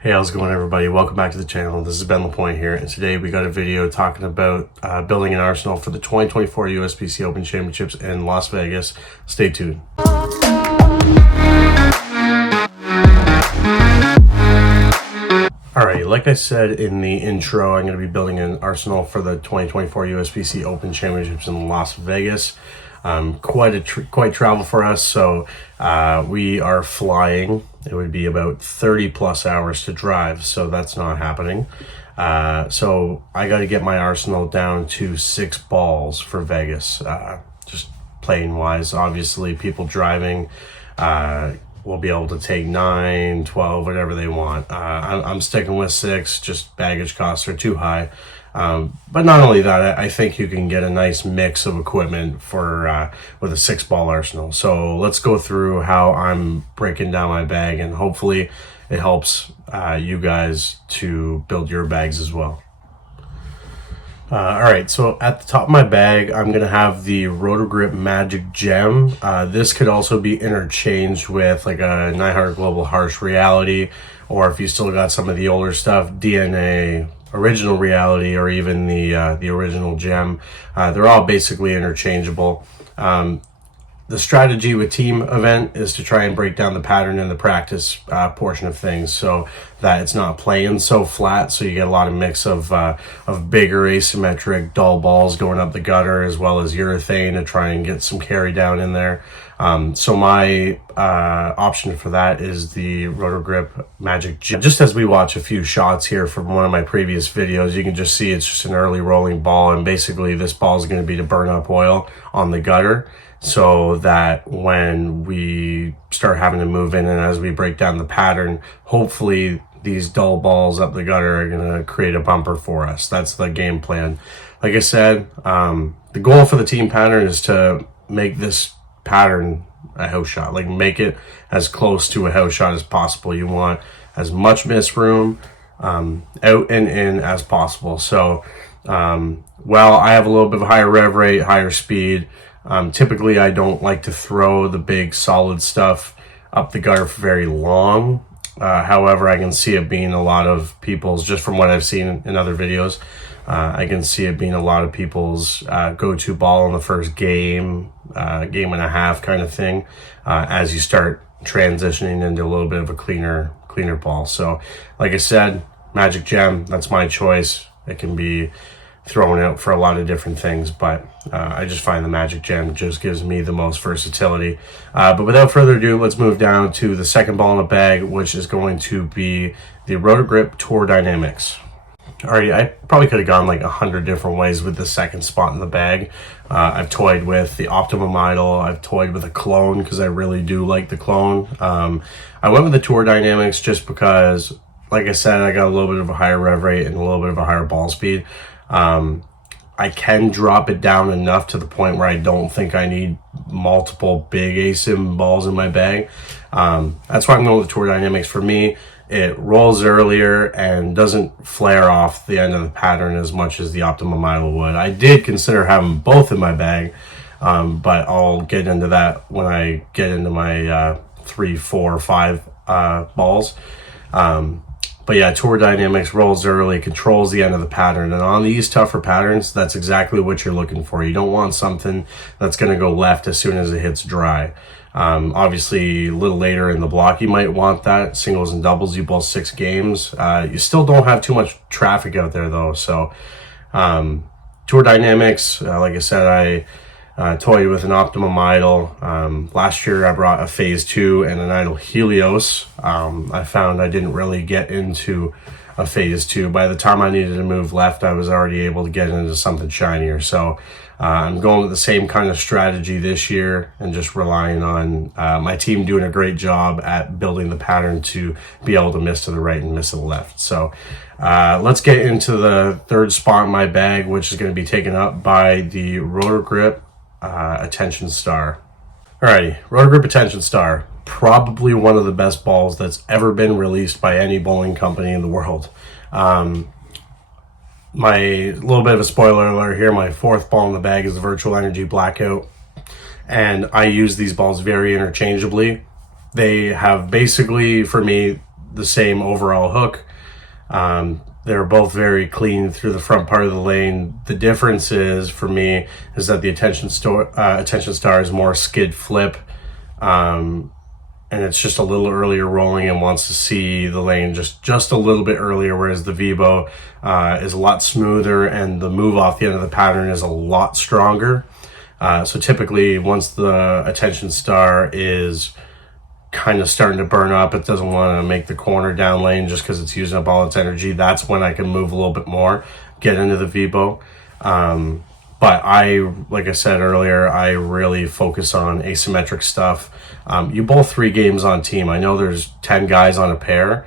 Hey, how's it going, everybody? Welcome back to the channel. This is Ben LaPointe here, and today we got a video talking about building an arsenal for the 2024 USBC Open Championships in Las Vegas. Stay tuned. Alright, like I said in the intro, I'm going to be building an arsenal for the 2024 USBC Open Championships in Las Vegas. Quite travel for us, so we are flying. It would be about 30 plus hours to drive, so that's not happening. So I got to get my arsenal down to 6 balls for Vegas, just playing wise. Obviously, people driving will be able to take 9, 12, whatever they want. I'm sticking with 6, just baggage costs are too high. But not only that, I think you can get a nice mix of equipment for with a 6-ball arsenal. So let's go through how I'm breaking down my bag, and hopefully it helps you guys to build your bags as well. All right, so at the top of my bag, I'm going to have the Roto Magic Gem. This could also be interchanged with like a 900 Global Harsh Reality, or if you still got some of the older stuff, DNA, Original Reality, or even the original Gem. They're all basically interchangeable. The strategy with team event is to try and break down the pattern in the practice portion of things, so that it's not playing so flat. So you get a lot of mix of bigger asymmetric dull balls going up the gutter, as well as urethane to try and get some carry down in there. So my option for that is the Roto Magic Gem. Just as we watch a few shots here from one of my previous videos, you can just see it's just an early rolling ball, and basically this ball is going to be to burn up oil on the gutter, so that when we start having to move in and as we break down the pattern, hopefully these dull balls up the gutter are going to create a bumper for us. That's the game plan. Like I said, the goal for the team pattern is to make this pattern a house shot, like make it as close to a house shot as possible. You want as much miss room out and in as possible. So well, I have a little bit of a higher rev rate, higher speed. Typically I don't like to throw the big solid stuff up the gutter for very long. However, I can see it being a lot of people's, just from what I've seen in other videos, I can see it being a lot of people's go-to ball in the first game, game and a half kind of thing, as you start transitioning into a little bit of a cleaner ball. So like I said, Magic Gem, that's my choice. It can be thrown out for a lot of different things, but I just find the Magic Gem just gives me the most versatility. But without further ado, let's move down to the second ball in the bag, which is going to be the Roto Tour Dynamics. Alright, I probably could have gone like 100 different ways with the second spot in the bag. I've toyed with the Optimum Idol. I've toyed with a clone because I really do like the clone. I went with the Tour Dynamics just because, like I said, I got a little bit of a higher rev rate and a little bit of a higher ball speed. I can drop it down enough to the point where I don't think I need multiple big ASIM balls in my bag. That's why I'm going with the Tour Dynamics. For me, it rolls earlier and doesn't flare off the end of the pattern as much as the Optimum Idol would. I did consider having both in my bag, but I'll get into that when I get into my 3, 4, 5 balls. But yeah, Tour Dynamics rolls early, controls the end of the pattern. And on these tougher patterns, that's exactly what you're looking for. You don't want something that's going to go left as soon as it hits dry. Obviously, a little later in the block, you might want that. Singles and doubles, you bowl 6 games. You still don't have too much traffic out there, though. So Tour Dynamics, like I said, I toyed with an Optimum Idol. Last year I brought a Phase 2 and an Idol Helios. I found I didn't really get into a Phase 2. By the time I needed to move left, I was already able to get into something shinier. So I'm going with the same kind of strategy this year and just relying on my team doing a great job at building the pattern to be able to miss to the right and miss to the left. So let's get into the third spot in my bag, which is going to be taken up by the Roto Attention Star. Alrighty, Roto Attention Star, probably one of the best balls that's ever been released by any bowling company in the world. My little bit of a spoiler alert here, my 4th ball in the bag is the Virtual Energy Blackout, and I use these balls very interchangeably. They have basically, for me, the same overall hook. They're both very clean through the front part of the lane. The difference is, for me, is that the Attention Star is more skid flip, and it's just a little earlier rolling and wants to see the lane just a little bit earlier, whereas the Vibo is a lot smoother and the move off the end of the pattern is a lot stronger. So typically, once the Attention Star is kind of starting to burn up, it doesn't want to make the corner down lane just because it's using up all its energy, that's when I can move a little bit more, get into the Vibo. But like I said earlier, I really focus on asymmetric stuff. You bowl 3 games on team. I know there's 10 guys on a pair,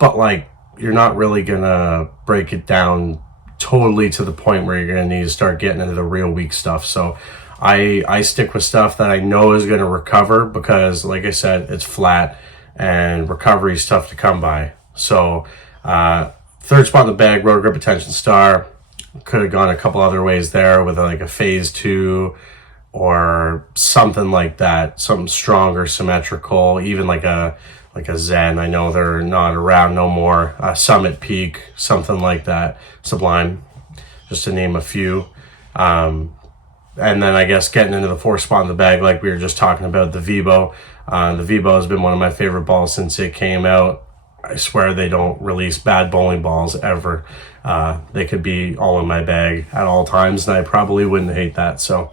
but like, you're not really gonna break it down totally to the point where you're gonna need to start getting into the real weak stuff. So I stick with stuff that I know is going to recover, because like I said, it's flat and recovery is tough to come by. So third spot in the bag, Roto Grip Attention Star. Could have gone a couple other ways there with like a phase 2 or something like that, something stronger, symmetrical, even like a Zen. I know they're not around no more. Summit Peak, something like that. Sublime, just to name a few. And then I guess getting into the 4th spot in the bag, like we were just talking about, the Vibo. The Vibo has been one of my favorite balls since it came out. I swear they don't release bad bowling balls ever. They could be all in my bag at all times, and I probably wouldn't hate that. So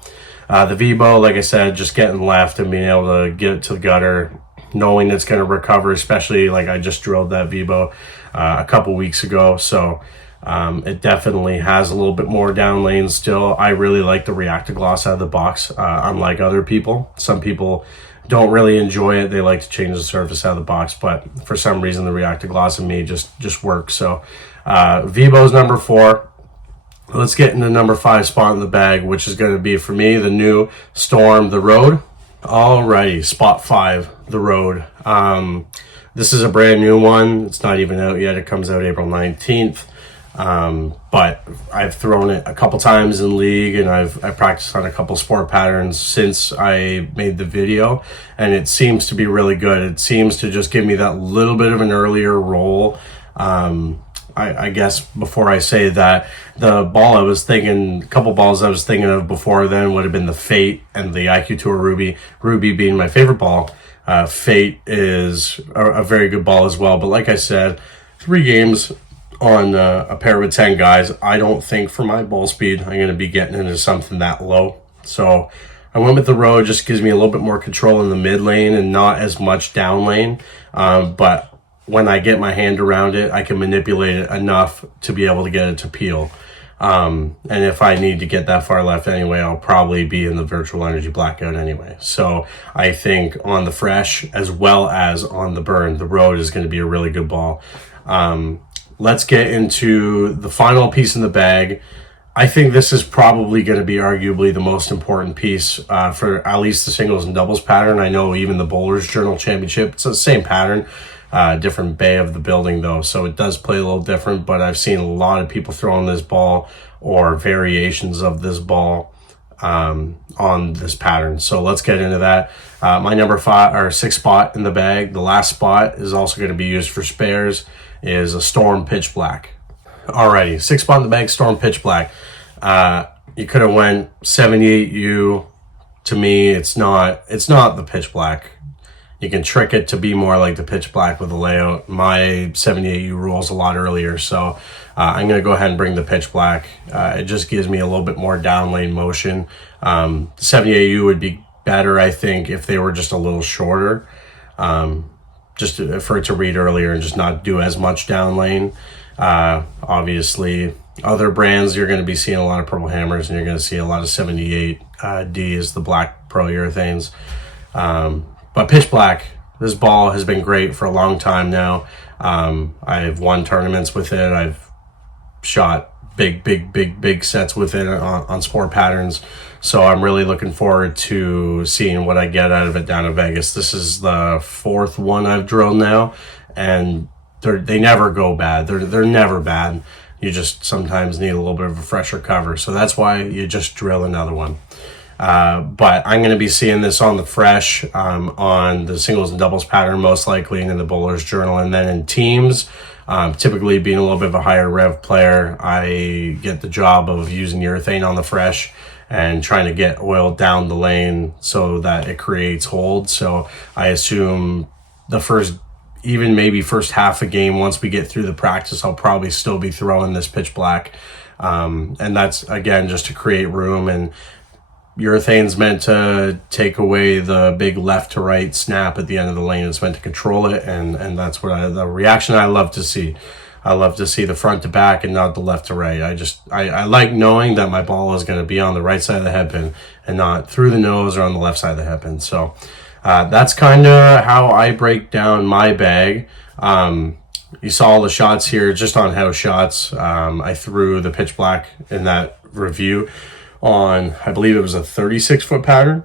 the Vibo, like I said, just getting left and being able to get it to the gutter, knowing it's going to recover, especially like I just drilled that Vibo a couple weeks ago. So it definitely has a little bit more down lane still. I really like the React-A-Gloss out of the box, unlike other people. Some people don't really enjoy it. They like to change the surface out of the box, but for some reason the React-A-Gloss in me just works. So Vibo's number 4. Let's get into number 5 spot in the bag, which is going to be, for me, the new Storm, the Road. Alrighty, spot 5, the Road. This is a brand new one. It's not even out yet. It comes out April 19th. But I've thrown it a couple times in league, and I've practiced on a couple sport patterns since I made the video, and it seems to be really good. It seems to just give me that little bit of an earlier roll. I guess before I say that, the ball I was thinking, a couple balls I was thinking of before then would have been the Fate and the IQ Tour Ruby. Ruby being my favorite ball. Fate is a very good ball as well. But like I said, 3 games on a pair with 10 guys, I don't think for my ball speed I'm going to be getting into something that low. So I went with the Road. Just gives me a little bit more control in the mid lane and not as much down lane. But when I get my hand around it, I can manipulate it enough to be able to get it to peel. And if I need to get that far left anyway, I'll probably be in the virtual energy blackout anyway. So I think on the fresh as well as on the burn, the Road is going to be a really good ball. Let's get into the final piece in the bag. I think this is probably going to be arguably the most important piece for at least the singles and doubles pattern. I know even the Bowlers Journal Championship, it's the same pattern, different bay of the building though, so it does play a little different, but I've seen a lot of people throwing this ball or variations of this ball on this pattern. So let's get into that. My number 5 or 6 spot in the bag, the last spot, is also going to be used for spares, is a Storm Pitch Black. Alrighty, 6 spot in the bag, Storm Pitch Black. You could have went 78U. To me, it's not the Pitch Black. You can trick it to be more like the Pitch Black with the layout. My 78U rolls a lot earlier, so I'm going to go ahead and bring the Pitch Black. It just gives me a little bit more down lane motion. 78U would be better, I think, if they were just a little shorter, just for it to read earlier and just not do as much down lane. Obviously, other brands, you're going to be seeing a lot of Purple Hammers, and you're going to see a lot of 78Ds, the black polyurethanes. But Pitch Black, this ball has been great for a long time now. I've won tournaments with it. I've shot big sets with it on sport patterns. So I'm really looking forward to seeing what I get out of it down in Vegas. This is the 4th one I've drilled now, and they never go bad. They're never bad. You just sometimes need a little bit of a fresher cover. So that's why you just drill another one. But I'm going to be seeing this on the fresh, on the singles and doubles pattern, most likely, and in the bowler's journal. And then in teams, typically being a little bit of a higher rev player, I get the job of using urethane on the fresh and trying to get oil down the lane so that it creates hold. So I assume the first, even maybe first half a game, once we get through the practice, I'll probably still be throwing this pitch black. And that's, again, just to create room. And urethane's meant to take away the big left to right snap at the end of the lane. It's meant to control it, and that's what the reaction I love to see. I love to see the front to back and not the left to right. I like knowing that my ball is going to be on the right side of the headpin and not through the nose or on the left side of the headpin. So that's kind of how I break down my bag. You saw all the shots here just on house shots. I threw the pitch black in that review on, I believe it was a 36-foot pattern,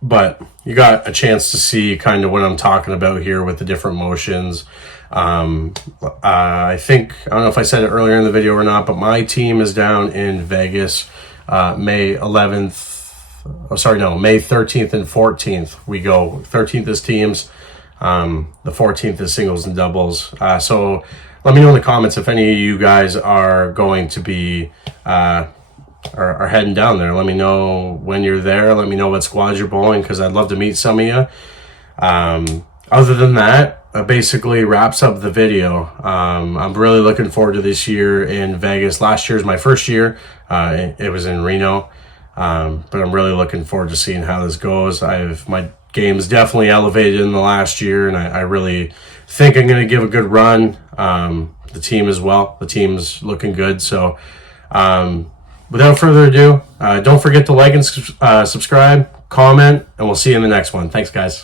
but you got a chance to see kind of what I'm talking about here with the different motions. I think, I don't know if I said it earlier in the video or not, but my team is down in Vegas, May 13th and 14th. We go, 13th is teams, the 14th is singles and doubles. So let me know in the comments if any of you guys are going to be, are heading down there. Let me know when you're there. Let me know what squads you're bowling, because I'd love to meet some of you. Other than that, basically wraps up the video. I'm really looking forward to this year in Vegas. Last year is my first year. It was in Reno. But I'm really looking forward to seeing how this goes. My game's definitely elevated in the last year, and I really think I'm going to give a good run. The team as well. The team's looking good. So without further ado, don't forget to like and subscribe, comment, and we'll see you in the next one. Thanks, guys.